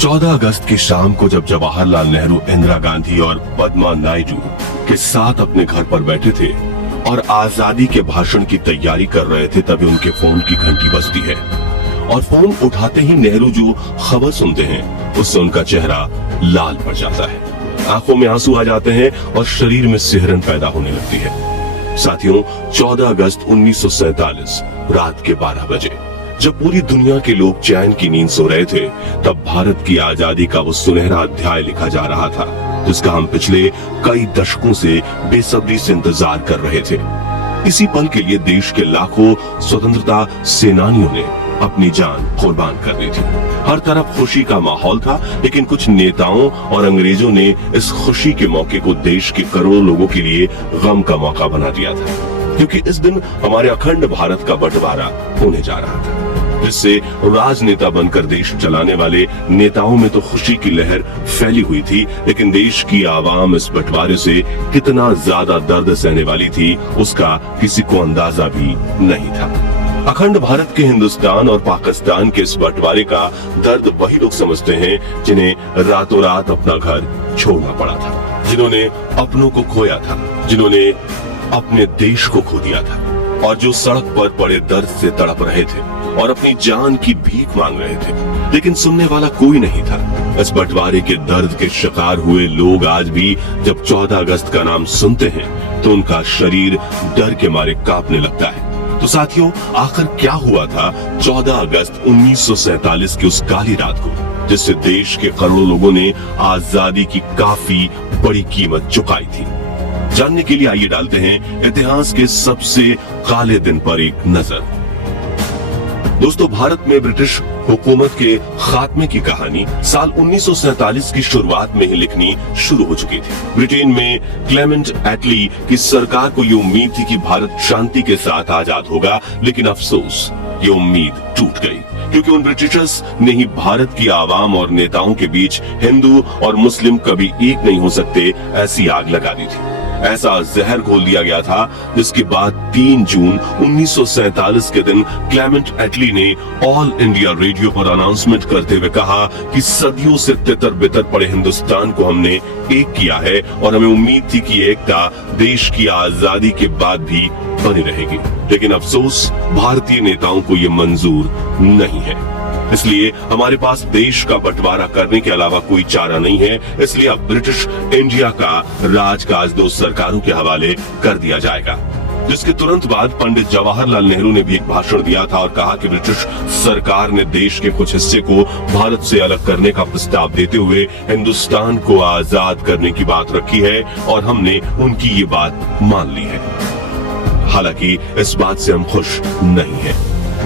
14 अगस्त की शाम को जब जवाहरलाल नेहरू, इंदिरा गांधी और पद्मा नायडू के साथ अपने घर पर बैठे थे और आजादी के भाषण की तैयारी कर रहे थे, तभी उनके फोन की घंटी बजती है और फोन उठाते ही नेहरू जो खबर सुनते हैं उससे उनका चेहरा लाल पड़ जाता है, आंखों में आंसू आ जाते हैं और शरीर में सिहरन पैदा होने लगती है। साथियों, 14 अगस्त 1947 रात के 12 बजे जब पूरी दुनिया के लोग चैन की नींद सो रहे थे, तब भारत की आजादी का वो सुनहरा अध्याय लिखा जा रहा था जिसका हम पिछले कई दशकों से बेसब्री से इंतजार कर रहे थे। इसी पल के लिए देश के लाखों स्वतंत्रता सेनानियों ने अपनी जान कुर्बान कर दी थी। हर तरफ खुशी का माहौल था, लेकिन कुछ नेताओं और अंग्रेजों ने इस खुशी के मौके को देश के करोड़ों लोगों के लिए गम का मौका बना दिया था, क्योंकि इस दिन हमारे अखंड भारत का बंटवारा होने जा रहा था, जिससे राजनेता बनकर देश चलाने वाले नेताओं में तो खुशी की लहर फैली हुई थी, लेकिन देश की आवाम इस बंटवारे से कितना ज्यादा दर्द सहने वाली थी उसका किसी को अंदाजा भी नहीं था। अखंड भारत के हिंदुस्तान और पाकिस्तान के इस बंटवारे का दर्द वही लोग समझते हैं जिन्हें रातों रात अपना घर छोड़ना पड़ा था, जिन्होंने अपनों को खोया था, जिन्होंने अपने देश को खो दिया था और जो सड़क पर पड़े दर्द से तड़प रहे थे और अपनी जान की भीख मांग रहे थे, लेकिन सुनने वाला कोई नहीं था। इस बंटवारे के दर्द के शिकार हुए लोग आज भी जब 14 अगस्त का नाम सुनते हैं तो उनका शरीर डर के मारे कांपने लगता है। तो साथियों, आखिर क्या हुआ था 14 अगस्त 1947 की उस काली रात को, जिससे देश के करोड़ों लोगों ने आजादी की काफी बड़ी कीमत चुकाई थी? जानने के लिए आइए डालते हैं इतिहास के सबसे काले दिन पर एक नजर। दोस्तों, भारत में ब्रिटिश हुकूमत के खात्मे की कहानी साल 1947 की शुरुआत में ही लिखनी शुरू हो चुकी थी। ब्रिटेन में क्लेमेंट एटली की सरकार को ये उम्मीद थी कि भारत शांति के साथ आजाद होगा, लेकिन अफसोस ये उम्मीद टूट गई, क्योंकि उन ब्रिटिशर्स ने ही भारत की आवाम और नेताओं के बीच हिंदू और मुस्लिम कभी एक नहीं हो सकते ऐसी आग लगा दी थी। ऐसा जहर घोल दिया गया था, जिसके बाद 3 जून 1947 के दिन क्लेमेंट एटली ने ऑल इंडिया रेडियो पर अनाउंसमेंट करते हुए कहा कि सदियों से तितर बितर पड़े हिंदुस्तान को हमने एक किया है और हमें उम्मीद थी कि एकता देश की आजादी के बाद भी बनी रहेगी, लेकिन अफसोस भारतीय नेताओं को ये मंजूर नहीं है। इसलिए हमारे पास देश का बंटवारा करने के अलावा कोई चारा नहीं है। इसलिए अब ब्रिटिश इंडिया का राजकाज 2 सरकारों के हवाले कर दिया जाएगा, जिसके तुरंत बाद पंडित जवाहरलाल नेहरू ने भी एक भाषण दिया था और कहा कि ब्रिटिश सरकार ने देश के कुछ हिस्से को भारत से अलग करने का प्रस्ताव देते हुए हिंदुस्तान को आजाद करने की बात रखी है और हमने उनकी ये बात मान ली है। हालांकि इस बात से हम खुश नहीं हैं,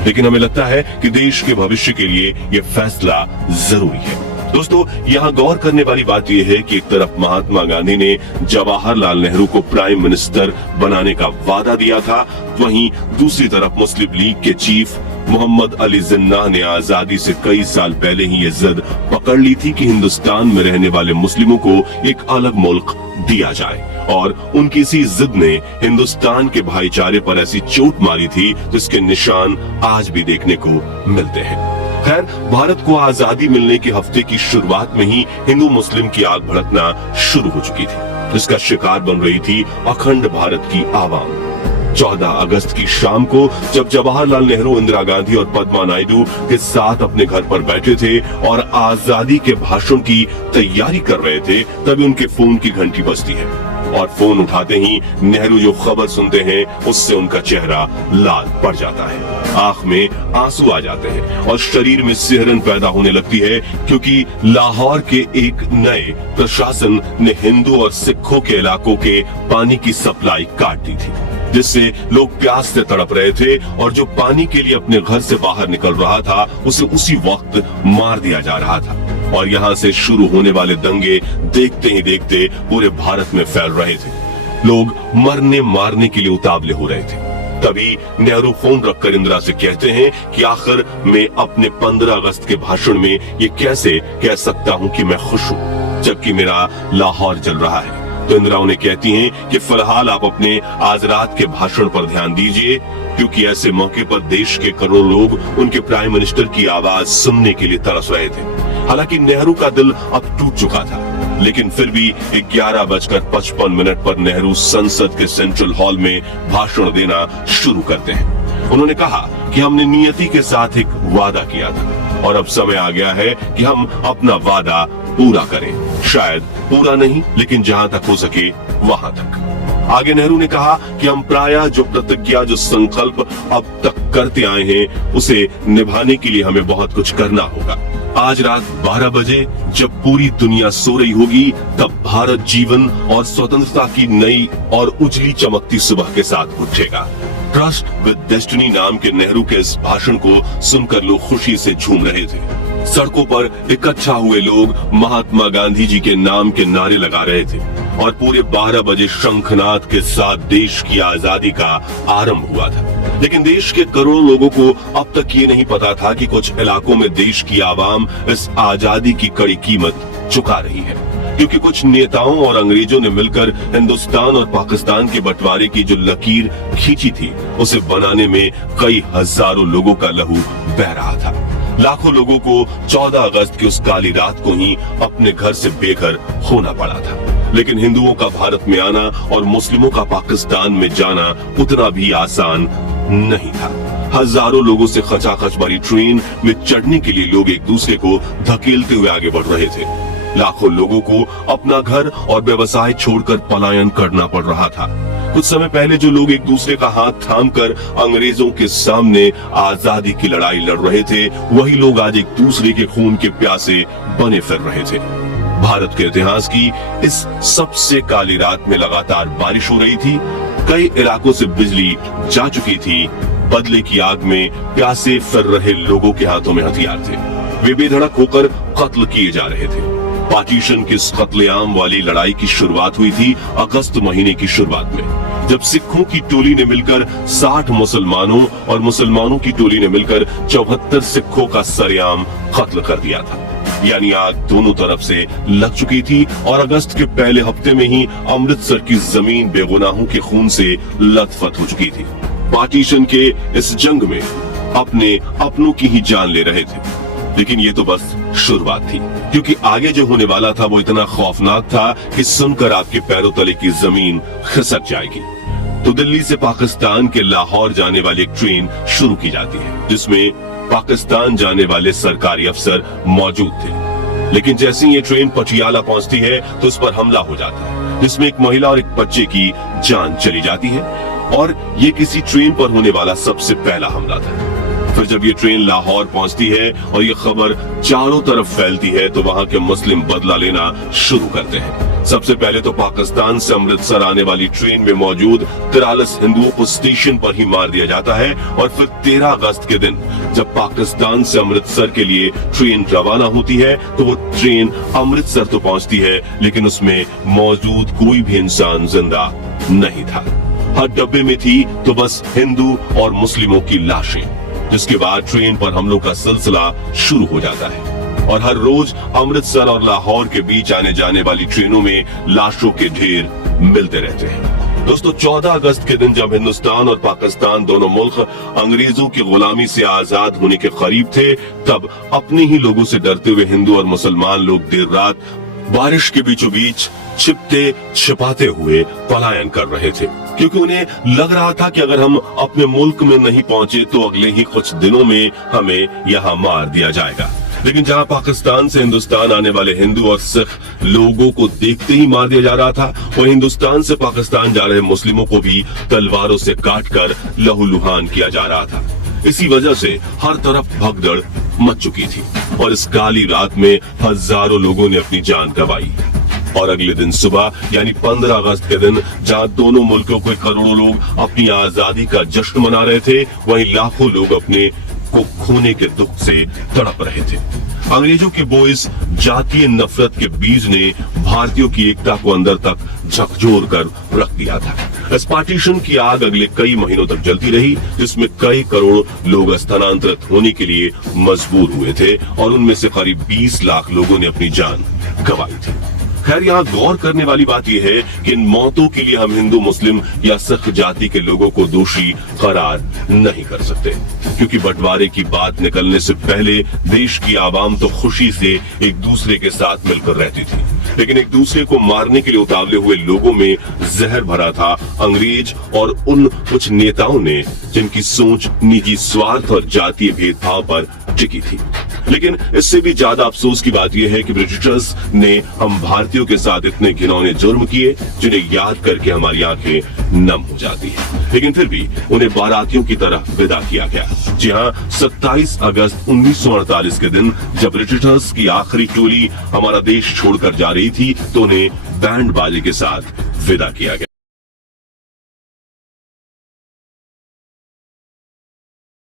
लेकिन हमें लगता है कि देश के भविष्य के लिए यह फैसला जरूरी है। दोस्तों, यहाँ गौर करने वाली बात यह है कि एक तरफ महात्मा गांधी ने जवाहरलाल नेहरू को प्राइम मिनिस्टर बनाने का वादा दिया था, वहीं दूसरी तरफ मुस्लिम लीग के चीफ मोहम्मद अली जिन्नाह ने आजादी से कई साल पहले ही ये जिद पकड़ ली थी कि हिंदुस्तान में रहने वाले मुस्लिमों को एक अलग मुल्क दिया जाए, और उनकी इसी जिद ने हिंदुस्तान के भाईचारे पर ऐसी चोट मारी थी जिसके निशान आज भी देखने को मिलते हैं। खैर, भारत को आजादी मिलने के हफ्ते की शुरुआत में ही हिंदू मुस्लिम की आग भड़कना शुरू हो चुकी थी, जिसका शिकार बन रही थी अखंड भारत की आवाम। 14 अगस्त की शाम को जब जवाहरलाल नेहरू, इंदिरा गांधी और पद्मा नायडू के साथ अपने घर पर बैठे थे और आजादी के भाषण की तैयारी कर रहे थे, तभी उनके फोन की घंटी बजती है और फोन उठाते ही नेहरू जो खबर सुनते हैं उससे उनका चेहरा लाल पड़ जाता है, आंख में आंसू आ जाते हैं और शरीर में सिहरन पैदा होने लगती है, क्योंकि लाहौर के एक नए प्रशासन ने हिंदू और सिखों के इलाकों के पानी की सप्लाई काट दी थी, जिससे लोग प्यास से तड़प रहे थे और जो पानी के लिए अपने घर से बाहर निकल रहा था उसे उसी वक्त मार दिया जा रहा था। और यहाँ से शुरू होने वाले दंगे देखते ही देखते पूरे भारत में फैल रहे थे। लोग मरने मारने के लिए उतावले हो रहे थे। तभी नेहरू फोन रखकर इंदिरा से कहते हैं कि आखिर मैं अपने 15 अगस्त के भाषण में ये कैसे कह सकता हूँ कि मैं खुश हूँ, जबकि मेरा लाहौर जल रहा है। तो इंदिरा उन्हें कहती हैं कि फिलहाल आप अपने आज रात के भाषण पर ध्यान दीजिए, क्योंकि ऐसे मौके पर देश के करोड़ों लोग उनके प्राइम मिनिस्टर की आवाज सुनने के लिए तरस रहे थे। हालांकि नेहरू का दिल अब टूट चुका था, लेकिन फिर भी 11:55 पर नेहरू संसद के सेंट्रल हॉल में भाषण देना शुरू करते हैं। उन्होंने कहा कि हमने नियति के साथ एक वादा किया था और अब समय आ गया है कि हम अपना वादा पूरा करें। शायद पूरा नहीं, लेकिन जहां तक हो सके वहां तक। आगे नेहरू ने कहा कि हम प्रायः जो प्रतिज्ञा, जो संकल्प अब तक करते आए हैं, उसे निभाने के लिए हमें बहुत कुछ करना होगा। आज रात 12 बजे जब पूरी दुनिया सो रही होगी, तब भारत जीवन और स्वतंत्रता की नई और उजली चमकती सुबह के साथ उठेगा। ट्रस्ट विद डेस्टिनी नाम के नेहरू के इस भाषण को सुनकर लोग खुशी से झूम रहे थे। सड़कों पर इकट्ठा हुए लोग महात्मा गांधी जी के नाम के नारे लगा रहे थे और पूरे 12 बजे शंखनाद के साथ देश की आजादी का आरंभ हुआ था। लेकिन देश के करोड़ों लोगों को अब तक ये नहीं पता था कि कुछ इलाकों में देश की आवाम इस आजादी की कड़ी कीमत चुका रही है, क्योंकि कुछ नेताओं और अंग्रेजों ने मिलकर हिंदुस्तान और पाकिस्तान के बंटवारे की जो लकीर खींची थी, उसे बनाने में कई हजारों लोगों का लहू बह रहा था। लाखों लोगों को 14 अगस्त की उस काली रात को ही अपने घर से बेघर होना पड़ा था। लेकिन हिंदुओं का भारत में आना और मुस्लिमों का पाकिस्तान में जाना उतना भी आसान नहीं था। हजारों लोगों से खचाखच भरी ट्रेन में चढ़ने के लिए लोग एक दूसरे को धकेलते हुए आगे बढ़ रहे थे। लाखों लोगों को अपना घर और व्यवसाय छोड़कर पलायन करना पड़ रहा था। कुछ समय पहले जो लोग एक दूसरे का हाथ थामकर अंग्रेजों के सामने आजादी की लड़ाई लड़ रहे थे, वही लोग आज एक दूसरे के खून के प्यासे बने फिर रहे थे। भारत के इतिहास की इस सबसे काली रात में लगातार बारिश हो रही थी। कई इलाकों से बिजली जा चुकी थी। बदले की आग में प्यासे फिर रहे लोगों के हाथों में हथियार थे। वे बेधड़क होकर कत्ल किए जा रहे थे। पार्टीशन की इस कत्लेआम वाली लड़ाई की शुरुआत हुई थी अगस्त महीने की शुरुआत में, जब सिखों की टोली ने मिलकर 60 मुसलमानों और मुसलमानों की टोली ने मिलकर 74 सिखों का सरेआम कत्ल कर दिया था। यानी आग दोनों तरफ से लग चुकी थी और अगस्त के पहले हफ्ते में ही अमृतसर की जमीन बेगुनाहों के खून से लथपथ हो चुकी थी। पार्टीशन के इस जंग में अपनों की ही जान ले रहे थे। लेकिन ये तो बस शुरुआत थी, क्योंकि आगे जो होने वाला था वो इतना खौफनाक था कि सुनकर आपके पैरों तले की जमीन खिसक जाएगी। तो दिल्ली से पाकिस्तान के लाहौर जाने वाली एक ट्रेन शुरू की जाती है, जिसमें पाकिस्तान जाने वाले सरकारी अफसर मौजूद थे। लेकिन जैसे ही ये ट्रेन पटियाला पहुंचती है तो उस पर हमला हो जाता है, जिसमें एक महिला और एक बच्चे की जान चली जाती है। और ये किसी ट्रेन पर होने वाला सबसे पहला हमला था। फिर जब ये ट्रेन लाहौर पहुंचती है और ये खबर चारों तरफ फैलती है, तो वहां के मुस्लिम बदला लेना शुरू करते हैं। सबसे पहले तो पाकिस्तान से अमृतसर आने वाली ट्रेन में मौजूद 43 हिंदुओं को स्टेशन पर ही मार दिया जाता है। और फिर 13 अगस्त के दिन जब पाकिस्तान से अमृतसर के लिए ट्रेन रवाना होती है, तो वो ट्रेन अमृतसर तो पहुंचती है, लेकिन उसमें मौजूद कोई भी इंसान जिंदा नहीं था। हर डब्बे में थी तो बस हिंदू और मुस्लिमों की लाशें। जिसके बाद ट्रेन पर हमलों का सिलसिला शुरू हो जाता है और हर रोज अमृतसर और लाहौर के बीच आने जाने वाली ट्रेनों में लाशों के ढेर मिलते रहते हैं। दोस्तों, 14 अगस्त के दिन जब हिंदुस्तान और पाकिस्तान दोनों मुल्क अंग्रेजों की गुलामी से आजाद होने के करीब थे, तब अपने ही लोगों से डरते हुए हिंदू और मुसलमान लोग देर रात बारिश के बीचों बीच छिपते छिपाते हुए पलायन कर रहे थे, क्योंकि उन्हें लग रहा था कि अगर हम अपने मुल्क में नहीं पहुंचे तो अगले ही कुछ दिनों में हमें यहाँ मार दिया जाएगा। लेकिन जहाँ पाकिस्तान से हिंदुस्तान आने वाले हिंदू और सिख लोगों को देखते ही मार दिया जा रहा था, वहीं हिंदुस्तान से पाकिस्तान जा रहे मुस्लिमों को भी तलवारों से काटकर लहूलुहान किया जा रहा था। इसी वजह से हर तरफ भगदड़ मच चुकी थी और इस काली रात में हजारों लोगों ने अपनी जान गंवाई। और अगले दिन सुबह यानी 15 अगस्त के दिन जहां दोनों मुल्कों के करोड़ों लोग अपनी आजादी का जश्न मना रहे थे, वहीं लाखों लोग अपने को खोने के दुख से तड़प रहे थे। अंग्रेजों की बोइस जातीय नफरत के बीज ने भारतीयों की एकता को अंदर तक झकझोर कर रख दिया था। इस पार्टीशन की आग अगले कई महीनों तक जलती रही, जिसमें कई करोड़ लोग स्थानांतरित होने के लिए मजबूर हुए थे और उनमें से करीब 20 लाख लोगों ने अपनी जान गंवाई थी। खैर, यहाँ गौर करने वाली बात यह है कि इन मौतों के लिए हम हिंदू, मुस्लिम या सिख जाति के लोगों को दोषी करार नहीं कर सकते, क्योंकि बंटवारे की बात निकलने से पहले देश की आवाम तो खुशी से एक दूसरे के साथ मिलकर रहती थी, लेकिन एक दूसरे को मारने के लिए उतावले हुए लोगों में जहर भरा था अंग्रेज और उन कुछ नेताओं ने जिनकी सोच निजी स्वार्थ और जातीय भेदभाव पर टिकी थी। लेकिन इससे भी ज्यादा अफसोस की बात यह है कि ब्रिटिशर्स ने हम भारतीयों के साथ इतने घिनौने जुर्म किए जिन्हें याद करके हमारी आंखें नम हो जाती हैं। लेकिन फिर भी उन्हें बारातियों की तरह विदा किया गया। जी हाँ, 27 अगस्त 1948 के दिन जब ब्रिटिशर्स की आखिरी टोली हमारा देश छोड़कर जा रही थी तो उन्हें बैंड बाजे के साथ विदा किया गया।